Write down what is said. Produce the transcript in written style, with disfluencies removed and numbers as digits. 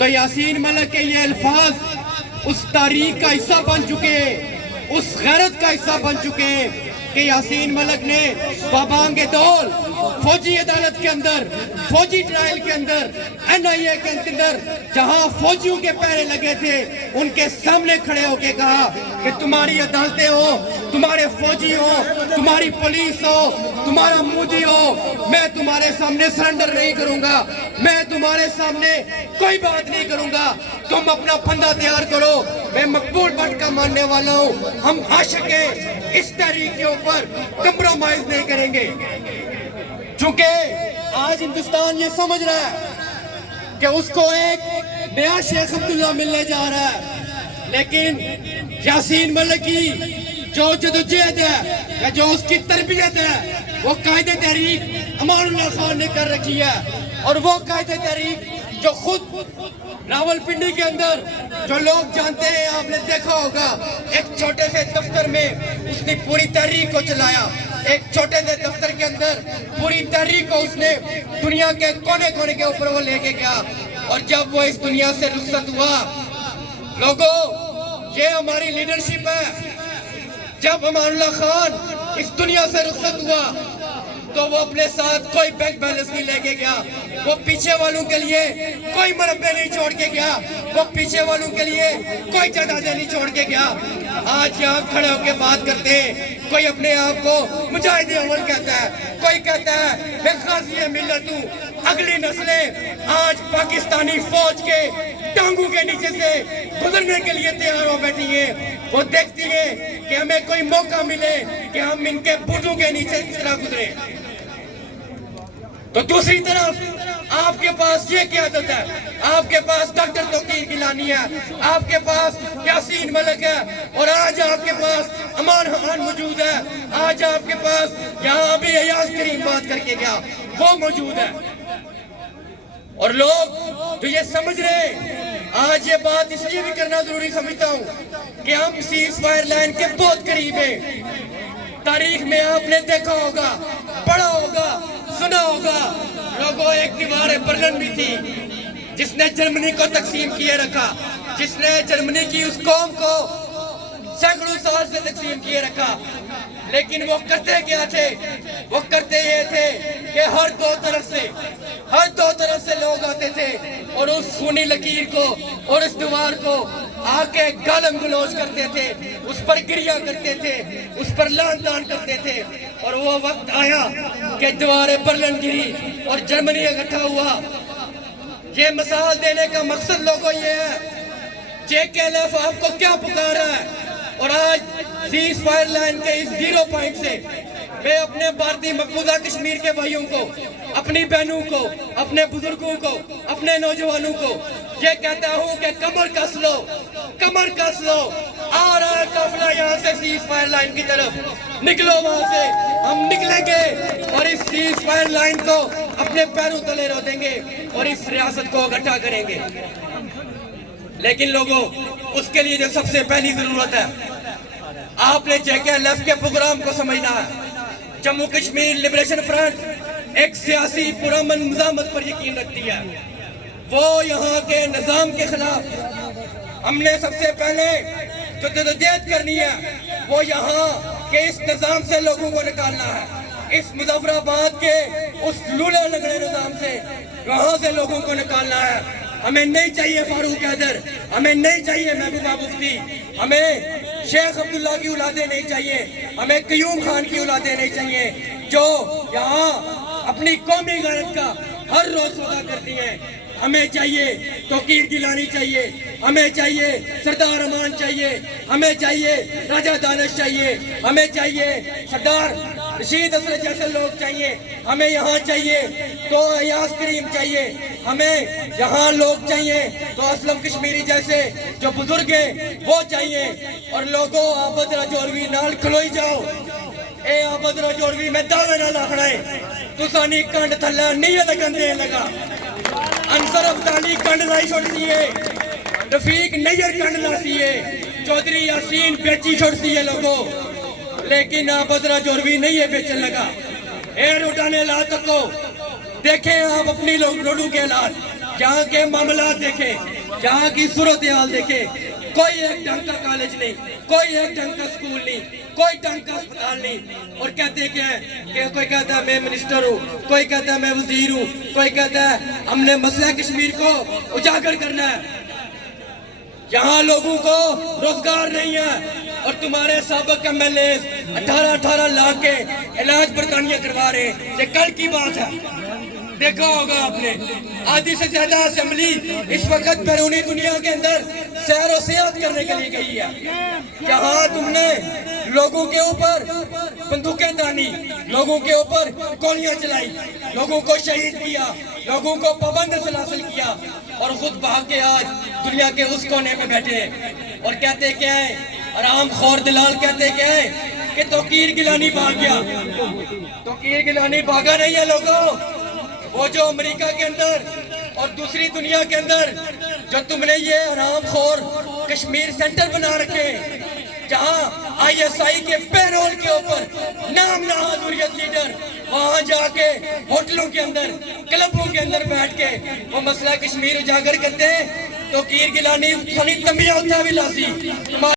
تو یاسین ملک کے یہ الفاظ اس تاریخ کا حصہ بن چکے ہیں، اس غیرت کا حصہ بن چکے ہیں کہ یاسین ملک نے بابانگ دول فوجی عدالت کے اندر، فوجی ٹرائل کے اندر، NIA کے اندر جہاں فوجیوں کے پیرے لگے تھے ان کے سامنے کھڑے ہو کے کہا کہ تمہاری عدالتیں ہو، تمہارے فوجی ہو، تمہاری پولیس ہو، تمہارا مودی ہو، میں تمہارے سامنے سرنڈر نہیں کروں گا، میں تمہارے سامنے کوئی بات نہیں کروں گا، تم اپنا پھندا تیار کرو، میں مقبول بٹ کا ماننے والا ہوں، ہم عاشق ہیں، اس تحریک کے اوپر کمپرومائز نہیں کریں گے۔ چونکہ آج ہندوستان یہ سمجھ رہا ہے کہ اس کو ایک نیا شیخ عبداللہ ملنے جا رہا ہے، لیکن یاسین ملک کی جو جدوجہد ہے یا جو اس کی تربیت ہے وہ قائد تحریک امان اللہ خان نے کر رکھی ہے، اور وہ قائد تحریک جو خود راولپنڈی کے اندر جو لوگ جانتے ہیں، آپ نے دیکھا ہوگا ایک چھوٹے سے دفتر میں اس نے پوری تحریک کو چلایا، ایک چھوٹے سے دفتر کے اندر پوری تحریک کو اس نے دنیا کے کونے کونے کے اوپر وہ لے کے گیا، اور جب وہ اس دنیا سے رخصت ہوا، لوگوں یہ ہماری لیڈرشپ ہے۔ جب امان اللہ خان اس دنیا سے رخصت ہوا تو وہ اپنے ساتھ کوئی بینک بیلنس نہیں لے کے گیا، وہ پیچھے والوں کے لیے کوئی مربع نہیں چھوڑ کے گیا، وہ پیچھے والوں کے لیے کوئی جائیدادیں نہیں چھوڑ کے گیا۔ آج یہاں کھڑے ہو کے بات کرتے ہیں، کوئی اپنے آپ کو مجاہد اول کہتا ہے، کوئی کہتا ہے میں غازی ملت ہوں۔ اگلی نسلیں آج پاکستانی فوج کے ٹانگوں کے نیچے سے گزرنے کے لیے تیار ہو بیٹھی ہیں، وہ دیکھتی ہیں کہ ہمیں کوئی موقع ملے کہ ہم ان کے بوٹوں کے نیچے کس طرح گزریں۔ تو دوسری طرف آپ کے پاس یہ قیادت ہے، آپ کے پاس ڈاکٹر توقیر گیلانی ہے، آپ کے پاس یاسین ملک ہے، اور آج آپ کے پاس امان خان موجود ہے، آج آپ کے پاس یہاں ابھی ایاز کریم بات کر کے گیا وہ موجود ہے۔ اور لوگ جو یہ سمجھ رہے ہیں، آج یہ بات اس لیے بھی کرنا ضروری سمجھتا ہوں کہ ہم سیز فائر لائن کے بہت قریب ہیں۔ تاریخ میں آپ نے دیکھا ہوگا، پڑھا ہوگا، سنا ہوگا، لوگوں ایک دیوار برلن بھی تھی جس نے جرمنی کو تقسیم کیے رکھا، جس نے جرمنی کی اس قوم کو سینکڑوں سال سے تقسیم کیے رکھا، لیکن وہ کرتے کیا تھے؟ وہ کرتے یہ تھے کہ ہر دو طرف سے لوگ آتے تھے اور اس خونی لکیر کو اور اس دیوار کو آ کے گالم گلوچ کرتے تھے، اس پر گریہ کرتے تھے، اس پر لعن طعن کرتے تھے، اور وہ وقت آیا کہ دیوار برلن گری اور جرمنی اکٹھا ہوا۔ یہ مثال دینے کا مقصد لوگوں یہ ہے، JKLF آپ کو کیا پکارا ہے؟ اور آج سیز فائر لائن کے اس زیرو پوائنٹ سے میں اپنے بھارتی مقبوضہ کشمیر کے بھائیوں کو، اپنی بہنوں کو، اپنے بزرگوں کو، اپنے نوجوانوں کو یہ کہتا ہوں کہ کمر کس لو، کمر کس لو، آ رہا ہے قافلہ یہاں سے سیز فائر لائن کی طرف، نکلو وہاں سے، ہم نکلیں گے اور اس سیز فائر لائن کو اپنے پیروں تلے رو دیں گے اور اس ریاست کو اکٹھا کریں گے۔ لیکن لوگوں، اس کے لیے جو سب سے پہلی ضرورت ہے، آپ نے JKLF کے پروگرام کو سمجھنا ہے۔ جموں کشمیر لبریشن فرنٹ ایک سیاسی پرامن مزاحمت پر یقین رکھتی ہے، وہ یہاں کے نظام کے خلاف ہم نے سب سے پہلے جو جدوجہد کرنی ہے وہ یہاں کے اس نظام سے لوگوں کو نکالنا ہے، اس مظفر آباد کے اس لولے لگڑے نظام سے وہاں سے لوگوں کو نکالنا ہے۔ ہمیں نہیں چاہیے فاروق حیدر، ہمیں نہیں چاہیے محبوبہ مفتی، ہمیں شیخ عبداللہ کی اولادیں نہیں چاہیے، ہمیں قیوم خان کی اولادیں نہیں چاہیے جو یہاں اپنی قومی غیرت کا ہر روز سودا کرتی ہیں۔ ہمیں چاہیے توقیر گیلانی چاہیے، ہمیں چاہیے سردار امان چاہیے، ہمیں چاہیے راجہ دانش چاہیے، ہمیں چاہیے سردار رشید اسد جیسے لوگ چاہیے، ہمیں یہاں چاہیے تو ایاز کریم چاہیے، ہمیں یہاں لوگ چاہیے تو اسلم کشمیری جیسے جو بزرگ ہیں وہ چاہیے۔ اور لوگوں آبد راجوروی نال کھلوئی جاؤ، اے آبد راجوروی میں دعوے نہ لاکھڑائے، تسانی کنڈ تھلا نہیں لگن دے لگا، انصر ابدالی کنڈ لائی چھوڑ دیئے، رفیق نیئر کنڈ لاسیے، چودھری یاسین بیچی چھوڑ دیئے لوگوں، لیکن آبد راجوروی نہیں ہے بیچن لگا۔ اے روڈانے لا تکو، دیکھیں آپ اپنی لوڈو کے حالات، جہاں کے معاملات دیکھیں، جہاں کی صورتحال دیکھیں، کوئی ایک ڈھنگ کا کالج نہیں، کوئی ایک ڈھنگ کا سکول نہیں، کوئی ڈھنگ کا اسپتال نہیں، اور کہتے کیا ہے کہ کوئی کہتا ہے میں منسٹر ہوں، کوئی کہتا ہے میں وزیر ہوں، کوئی کہتا ہے ہم نے مسئلہ کشمیر کو اجاگر کرنا ہے۔ یہاں لوگوں کو روزگار نہیں ہے، اور تمہارے سابق ایم ایل اے 18 لاکھ کے علاج برطانیہ کروا رہے ہیں۔ یہ کل کی بات ہے، دیکھا ہوگا آپ نے آدھی سے زیادہ اسمبلی اس وقت بیرونی دنیا کے اندر سیر و سیاحت کرنے کے لیے گئی ہے۔ جہاں تم نے لوگوں کے اوپر بندوقیں تانی، لوگوں کے اوپر گولیاں چلائی، لوگوں کو شہید کیا، لوگوں کو پابند سلاسل کیا، اور خود بھاگ کے آج دنیا کے اس کونے میں بیٹھے ہیں اور کہتے کیا ہے، آرام خور دلال کہتے کیا ہے کہ توقیر گیلانی بھاگ گیا۔ توقیر گیلانی بھاگا نہیں ہے لوگوں، وہ جو امریکہ کے اندر اور دوسری دنیا کے اندر جو تم نے یہ حرام خور کشمیر سینٹر بنا رکھے، جہاں آئی ایس آئی کے پیرول کے اوپر نام نہاد حریت لیڈر وہاں جا کے ہوٹلوں کے اندر، کلبوں کے اندر بیٹھ کے وہ مسئلہ کشمیر اجاگر کرتے ہیں، تو کیر گیلانی سنی تمیہ ہوتا ہے بھی لازی۔